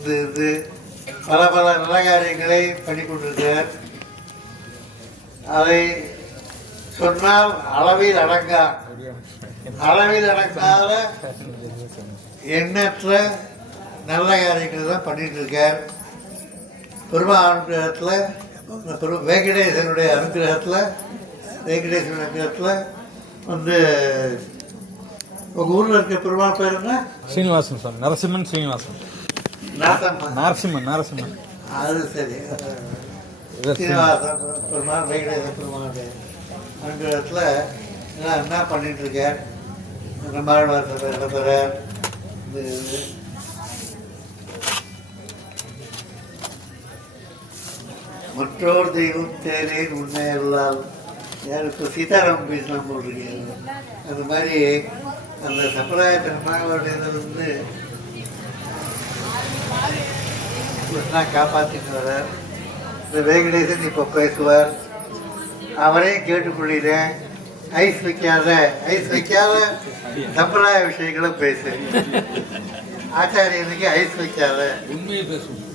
இது பல பல நல்ல காரியங்களை பண்ணி கொண்டிருக்கிறார். அதை சொன்னால் அளவில் அடங்காத எண்ணற்ற நல்ல காரியங்கள் தான் பண்ணிட்டு இருக்கார். பெருமாள் அனுகிரகத்தில் வெங்கடேசனுடைய அனுகிரகத்தில் வந்து உங்கள் ஊரில் இருக்க பெருமாள் பேர் என்ன? ஸ்ரீனிவாசன் சார், நரசிம்மன் ஸ்ரீனிவாசன். நரசிம்மன் அது சரி. ஸ்ரீனிவாசன் பெருமாள் வெங்கடேச பெருமாளுடைய அனுகிரகத்தில் என்ன பண்ணிட்டு இருக்கேன். நம்மாழ்வார் இடம்பெறார். மற்றொரு தெய்வம் தேரேன் உண்மை எல்லால் யார் இப்போ சீதாராம் பேசலாம் போட்டிருக்கீங்க. அந்த மாதிரி அந்த சம்பிரதாயத்தை நம்மளுடையது கிருஷ்ணா காப்பாற்றிட்டு வர்றார். இந்த வெங்கடேசன் இப்போ பேசுவார். அவரையும் கேட்டுக்கொள்கிறேன். ஐஸ் வைக்காத சம்பிரதாய விஷயங்களும் பேசு. ஆச்சாரியனுக்கு ஐஸ் வைக்காத உண்மையை பேசுவோம்.